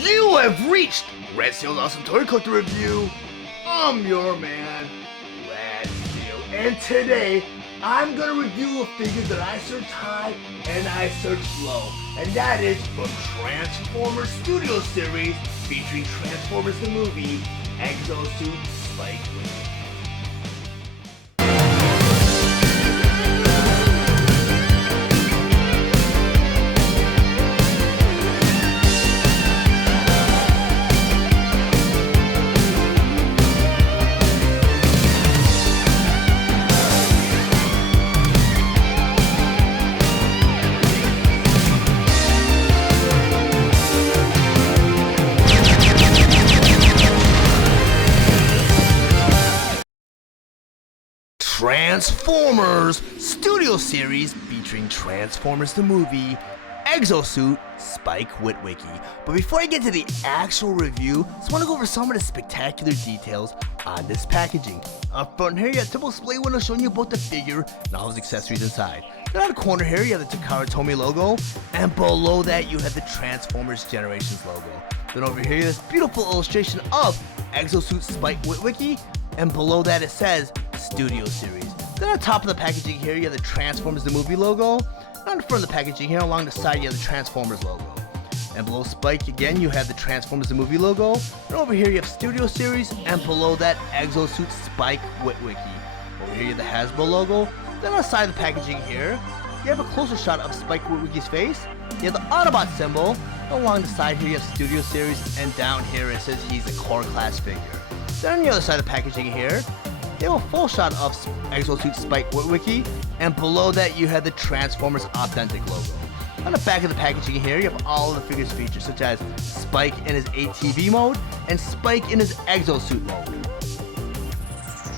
You have reached Red Steele's Awesome Toy Collector Review. I'm your man, Red Steele, and today I'm gonna review a figure that I searched high and I searched low, and that is from Transformers Studio Series featuring Transformers the movie, Exo-Suit Spike Witwicky. Transformers Studio Series featuring Transformers the movie, Exo-Suit Spike Witwicky. But before I get to the actual review, I just want to go over some of the spectacular details on this packaging. Up front here, you have a typical display window showing you both the figure and all his accessories inside. Then on the corner here, you have the Takara Tomy logo, and below that you have the Transformers Generations logo. Then over here, you have this beautiful illustration of Exo-Suit Spike Witwicky, and below that it says Studio Series. Then on top of the packaging here, you have the Transformers the movie logo. And on the front of the packaging here, along the side, you have the Transformers logo. And below Spike, again, you have the Transformers the movie logo. And over here, you have Studio Series, and below that, Exo-Suit Spike Witwicky. Over here, you have the Hasbro logo. Then on the side of the packaging here, you have a closer shot of Spike Witwicky's face. You have the Autobot symbol. Along the side here, you have Studio Series, and down here it says he's a core class figure. Then on the other side of the packaging here, you have a full shot of Exo-Suit Spike Witwicky, and below that you have the Transformers Authentic logo. On the back of the packaging here, you have all of the figures featured, such as Spike in his ATV mode and Spike in his Exo-Suit mode.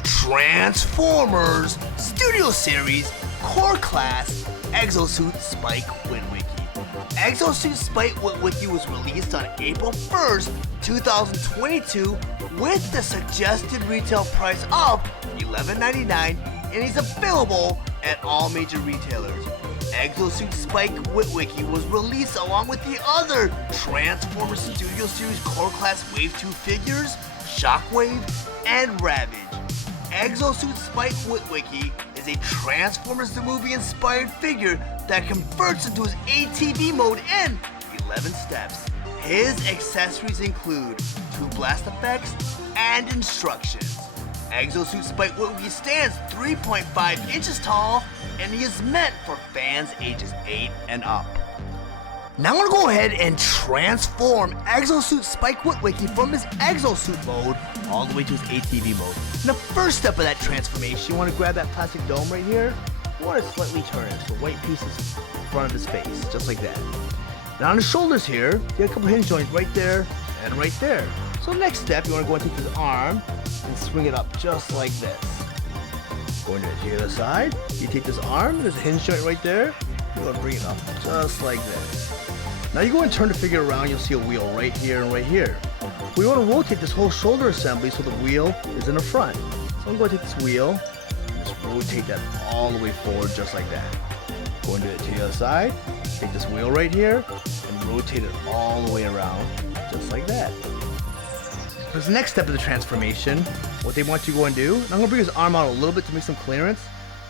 Transformers Studio Series Core Class Exo-Suit Spike Witwicky. Exo-Suit Spike Witwicky was released on April 1st, 2022 with the suggested retail price of $11.99, and he's available at all major retailers. Exo-Suit Spike Witwicky was released along with the other Transformers Studio Series Core Class Wave 2 figures, Shockwave, and Ravage. Exo-Suit Spike Witwicky is a Transformers the movie inspired figure that converts into his ATV mode in 11 steps. His accessories include 2 blast effects and instructions. Exo-Suit Spike Witwicky stands 3.5 inches tall, and he is meant for fans ages 8 and up. Now I'm going to go ahead and transform Exo-Suit Spike Witwicky from his Exo-Suit mode all the way to his ATV mode. And the first step of that transformation, you want to grab that plastic dome right here. You want to slightly turn it so the white piece is in front of his face, just like that. Now on the shoulders here, you have a couple hinge joints right there and right there. So next step, you want to go and take this arm and swing it up just like this. Going to the other side, you take this arm, there's a hinge joint right there. You want to bring it up just like this. Now you go and turn the figure around, you'll see a wheel right here and right here. We want to rotate this whole shoulder assembly so the wheel is in the front. So I'm going to take this wheel and just rotate that all the way forward just like that. Go and do it to the other side. Take this wheel right here and rotate it all the way around just like that. For the next step of the transformation, what they want you to go and do, and I'm going to bring his arm out a little bit to make some clearance.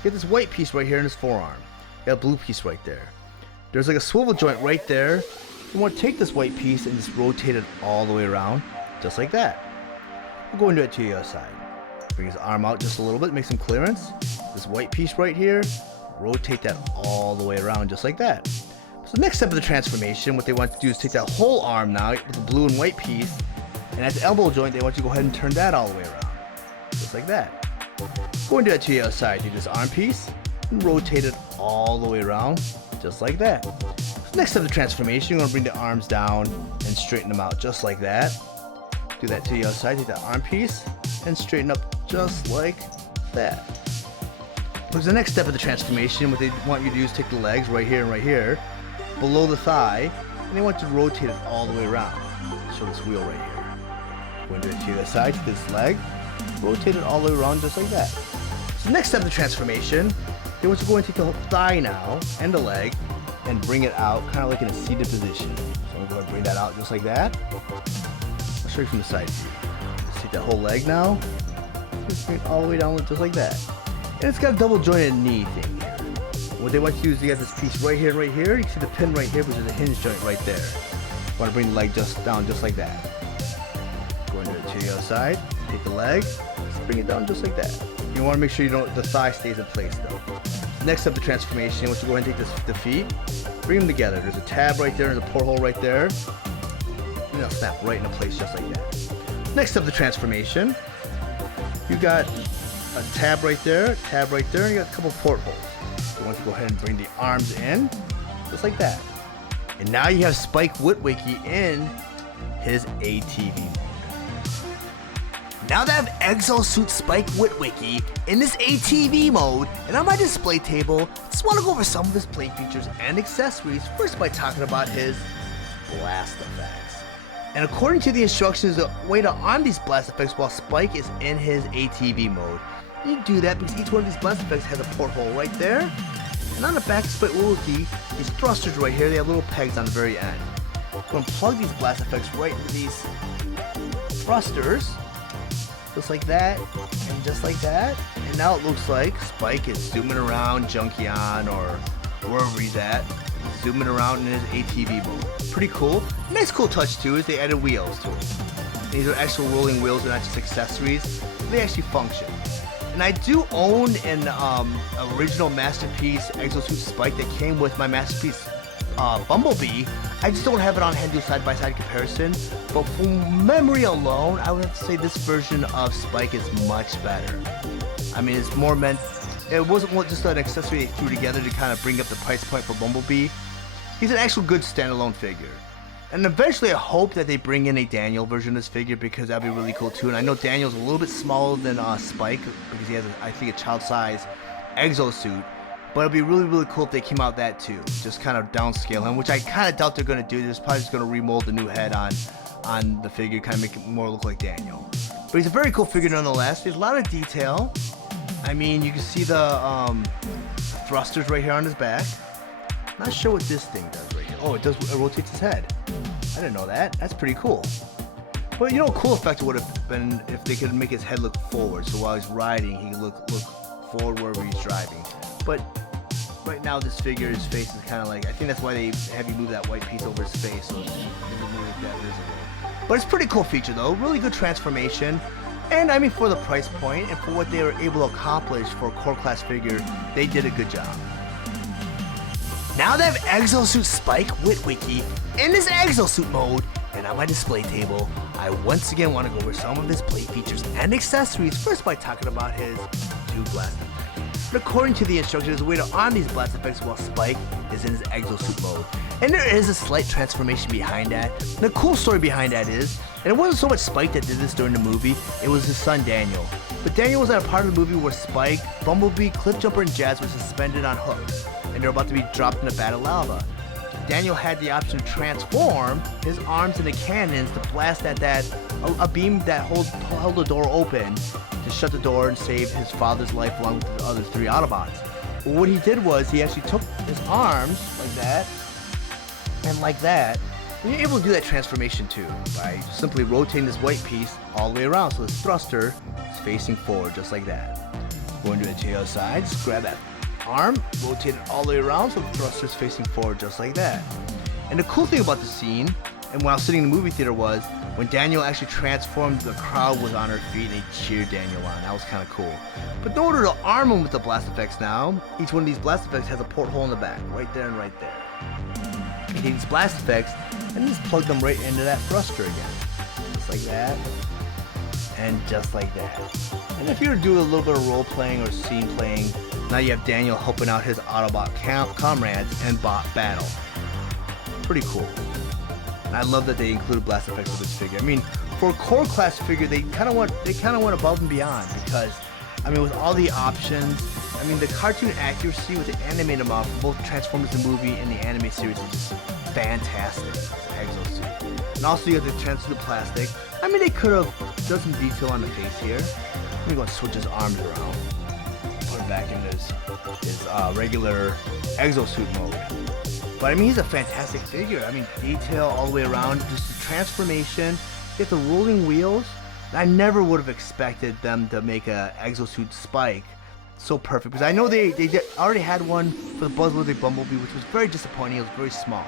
Get this white piece right here in his forearm. You got a blue piece right there. There's like a swivel joint right there. You want to take this white piece and just rotate it all the way around, just like that. We'll go and do it to the other side. Bring his arm out just a little bit, make some clearance. This white piece right here, rotate that all the way around, just like that. So the next step of the transformation, what they want to do is take that whole arm now with the blue and white piece, and at the elbow joint, they want you to go ahead and turn that all the way around, just like that. Go and do it to the other side. Take this arm piece and rotate it all the way around, just like that. So next step of the transformation, you're going to bring the arms down and straighten them out just like that. Do that to the other side, take that arm piece and straighten up just like that. For the next step of the transformation, what they want you to do is take the legs right here and right here, below the thigh, and they want you to rotate it all the way around. Show this wheel right here. Go and do it to the other side, take this leg, rotate it all the way around just like that. So next step of the transformation, they want you to go and take the thigh now and the leg and bring it out kind of like in a seated position. So I'm I'm going to bring that out just like that. I'll show you from the side view. Let's take that whole leg now. Just bring it all the way down just like that. And it's got a double jointed knee thing here. What they want you to do is you got this piece right here and right here. You see the pin right here, which is a hinge joint right there. You want to bring the leg just down just like that. Go into it to the other side. Take the leg. Just bring it down just like that. You want to make sure the thigh stays in place though. Next up, the transformation. Once you go ahead and take the feet, bring them together. There's a tab right there. There's a porthole right there. And they'll snap right into place just like that. Next up, the transformation. You got a tab right there, and you got a couple portholes. You want to go ahead and bring the arms in, just like that. And now you have Spike Witwicky in his ATV mode. Now that I have Exo-Suit Spike Witwicky in this ATV mode and on my display table, I just want to go over some of his play features and accessories, first by talking about his blast effects. And according to the instructions, the way to arm these blast effects while Spike is in his ATV mode. You do that because each one of these blast effects has a porthole right there. And on the back of Spike Witwicky, these thrusters right here, they have little pegs on the very end. I'm going to plug these blast effects right into these thrusters. Just like that, and just like that. And now it looks like Spike is zooming around Junkion or wherever he's at. Zooming around in his ATV mode. Pretty cool. Nice cool touch too is they added wheels to it. These are actual rolling wheels, they're not just accessories. They actually function. And I do own an original Masterpiece Exo-Suit Spike that came with my Masterpiece Bumblebee. I just don't have it on hand to do side-by-side comparison. But from memory alone, I would have to say this version of Spike is much better. I mean, it's more meant... It wasn't just an accessory they threw together to kind of bring up the price point for Bumblebee. He's an actual good standalone figure. And eventually I hope that they bring in a Daniel version of this figure because that'd be really cool too. And I know Daniel's a little bit smaller than Spike because he has, I think, a child-size Exo-Suit. But it'd be really, really cool if they came out that too. Just kind of downscale him, which I kind of doubt they're going to do. They're just probably just going to remold the new head on the figure, kind of make it more look like Daniel. But he's a very cool figure nonetheless. There's a lot of detail. I mean, you can see the thrusters right here on his back. Not sure what this thing does right here. Oh, it rotates his head. I didn't know that. That's pretty cool. But you know, a cool effect would have been if they could make his head look forward. So while he's riding, he could look forward wherever he's driving. But right now, this figure, his face is kind of like, I think that's why they have you move that white piece over his face, so it doesn't make that visible. But it's a pretty cool feature though, really good transformation. And I mean, for the price point and for what they were able to accomplish for a core class figure, they did a good job. Now that I have Exo-Suit Spike Witwicky in this Exo-Suit mode and on my display table, I once again want to go over some of his play features and accessories, first by talking about his two blast effects. And according to the instructions, there's a way to arm these blast effects while Spike is in his Exo-Suit mode. And there is a slight transformation behind that. And the cool story behind that is, and it wasn't so much Spike that did this during the movie, it was his son Daniel. But Daniel was at a part of the movie where Spike, Bumblebee, Cliffjumper, and Jazz were suspended on hooks, and they're about to be dropped in a vat of lava. Daniel had the option to transform his arms into cannons to blast at a beam that held the door open to shut the door and save his father's life along with the other three Autobots. But what he did was he actually took his arms like that and like that. And you're able to do that transformation too by simply rotating this white piece all the way around, so this thruster is facing forward just like that. Going to the other side, just grab that arm, rotate it all the way around so the thruster is facing forward just like that. And the cool thing about the scene, and when I was sitting in the movie theater, was when Daniel actually transformed, the crowd was on her feet and they cheered Daniel on. That was kind of cool. But in order to arm him with the blast effects now, each one of these blast effects has a porthole in the back, right there and right there. You take these blast effects and just plug them right into that thruster again. Just like that. And just like that. And if you were to do a little bit of role playing or scene playing, now you have Daniel helping out his Autobot comrades and bot battle. Pretty cool. And I love that they included blast effects with this figure. I mean, for a core class figure, they kind of went above and beyond because, I mean, with all the options, I mean, the cartoon accuracy with the animated model for both Transformers the movie and the anime series is just fantastic. Exo-Suit. And also you have the translucent plastic. I mean, they could have done some detail on the face here. Let me go and switch his arms around. Put him back in his regular Exo-Suit mode. But I mean, he's a fantastic figure. I mean, detail all the way around, just the transformation, get the rolling wheels. I never would have expected them to make a Exo-Suit Spike so perfect, because I know they already had one for the Buzzworthy Bumblebee, which was very disappointing. It was very small.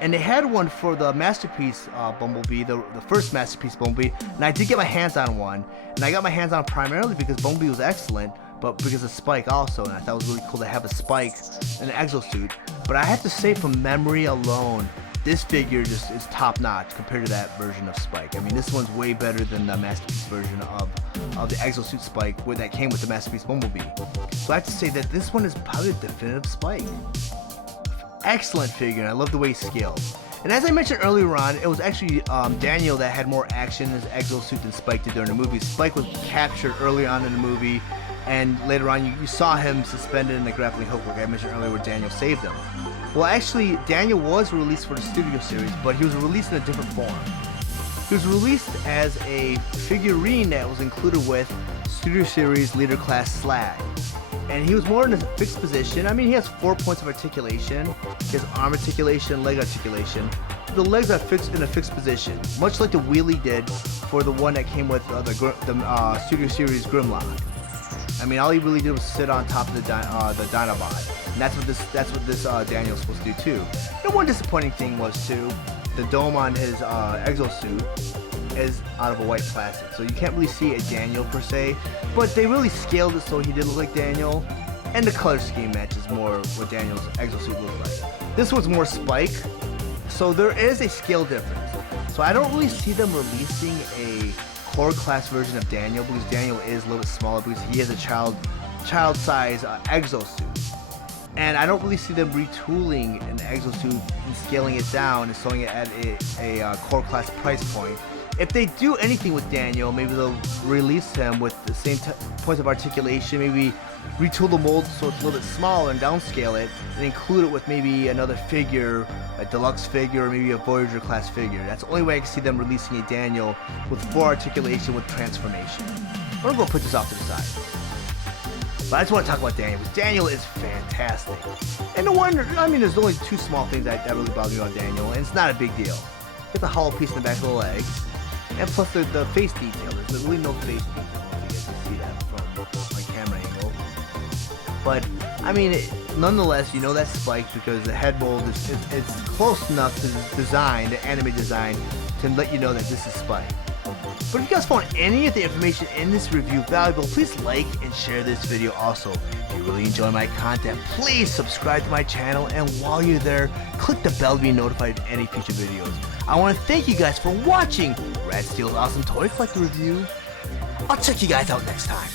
And they had one for the Masterpiece Bumblebee, the first Masterpiece Bumblebee, and I did get my hands on one. And I got my hands on primarily because Bumblebee was excellent, but because of Spike also, and I thought it was really cool to have a Spike in an Exo-Suit. But I have to say, from memory alone, this figure just is top notch compared to that version of Spike. I mean, this one's way better than the Masterpiece version of the Exo-Suit Spike that came with the Masterpiece Bumblebee. So I have to say that this one is probably the definitive Spike. Excellent figure, and I love the way he scales. And as I mentioned earlier on, it was actually Daniel that had more action as Exo-Suit than Spike did during the movie. Spike was captured early on in the movie, and later on you saw him suspended in the grappling hook, like I mentioned earlier, where Daniel saved him. Well, actually, Daniel was released for the Studio Series, but he was released in a different form. He was released as a figurine that was included with Studio Series Leader Class Slag. And he was more in a fixed position. I mean, he has 4 points of articulation. He has arm articulation, leg articulation. The legs are fixed in a fixed position, much like the wheelie did for the one that came with the Studio Series Grimlock. I mean, all he really did was sit on top of the Dinobot, and that's what this Daniel's supposed to do too. The one disappointing thing was too, the dome on his Exo-Suit is out of a white plastic, so you can't really see a Daniel per se, but they really scaled it so he did look like Daniel, and the color scheme matches more what Daniel's Exo-Suit looks like. This one's more Spike, so there is a scale difference. So I don't really see them releasing a core class version of Daniel, because Daniel is a little bit smaller because he is a child size Exo-Suit. And I don't really see them retooling an Exo-Suit and scaling it down and selling it at a core class price point. If they do anything with Daniel, maybe they'll release him with the same points of articulation, maybe retool the mold so it's a little bit smaller and downscale it, and include it with maybe another figure, a deluxe figure, or maybe a Voyager class figure. That's the only way I can see them releasing a Daniel with full articulation with transformation. I'm gonna go put this off to the side. But I just want to talk about Daniel, because Daniel is fantastic. And the one, I mean, there's only two small things that really bother me about Daniel, and it's not a big deal. Get the hollow piece in the back of the leg, and plus the face detail. There's really no face detail, if you guys can see that from my camera angle. But, I mean, nonetheless, you know that's Spike because the head mold is close enough to the design, the anime design, to let you know that this is Spike. But if you guys found any of the information in this review valuable, please like and share this video. Also, if you really enjoy my content, please subscribe to my channel, and while you're there, click the bell to be notified of any future videos. I want to thank you guys for watching Steele's Awesome Toy Collector Review. I'll check you guys out next time.